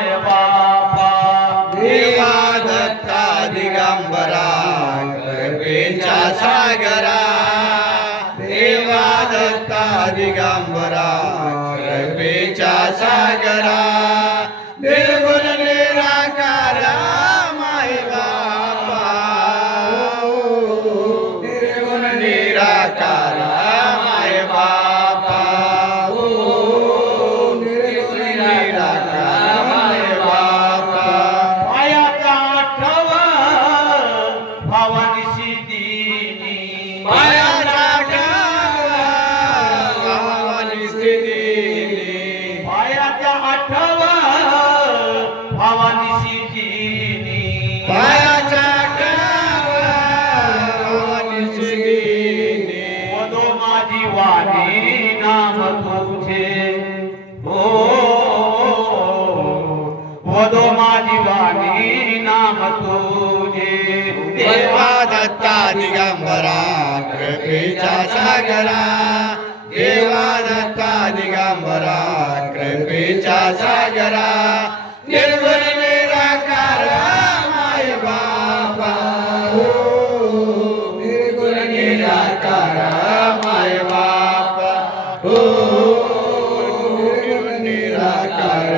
माय बापा देवा दत्ता दिगंबरा कृपेचा सागरा देवा दत्ता दिगंबरा कृपेचा सागरा निर्गुण निराकार माय बापा निर्गुण निराकार माय बापा निर्गुण निराकार माय बापा पायाचा आठवा भावानिशी दिनी पायाचा आठवा भावानिशी दिनी पायाचा आठवा भावानिशी दिनी पायाचा आठवा भावानिशी दिनी वदो माझी वाणी नाम तुझे हो वदो माझी वाणी नाम तुझे देवा दत्ता दिगंबरा कृपेचा सागरा देवा दत्ता दिगंबरा कृपेचा सागरा निर्गुण निराकार माय बापा निर्गुण निराकार माय बापा निर्गुण निराकार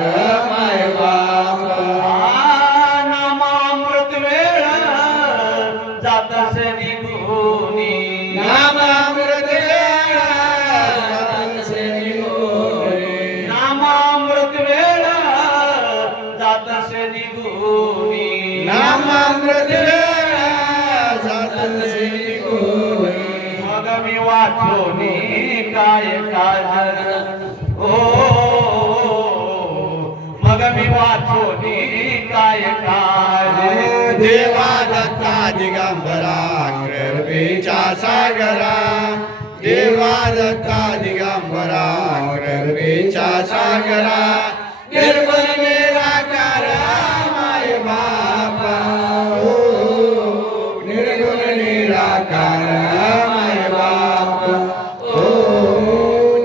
माय बापा नामामृत वेळ जातसे निघूनी नामामृत वेळा जातसे निघूनी नामामृत वेळ जातसे निघूनी नामामृत वेळा जातसे निघूनी मग मी वाचोनी काय काज ओ मग मी वाचोनी काय काज देवा दत्ता दिगंबरा कृपेचा सागरा देवा दत्ता दिगंबरा कृपेचा सागरा निर्गुण निराकार माय बापा निर्गुण निराकार माय बापा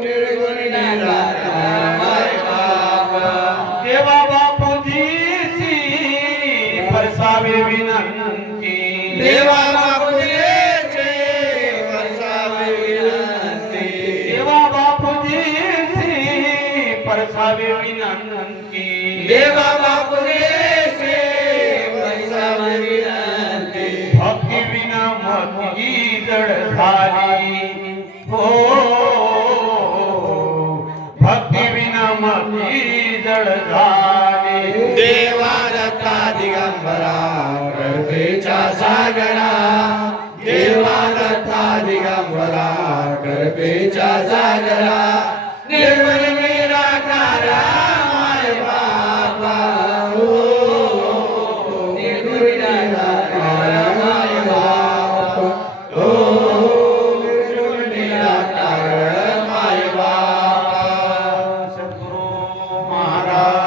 निर्गुण निराकार माय बापा देवा बापूजीसी परसावे विनंती देवा बापूजीचे वर्षावे विनंती देवा बापूजीसी परसावे विनंती देवा बापूजीचे वर्षावे विनंती भक्ती विना मती जड झाली हो भक्ती विना मती जड झाली देवा दत्ता दिगंबरा कृपेचा सागरा देवा दत्ता दिगंबरा कृपेचा सागरा निर्मल निराकार माय बापा निर्गुण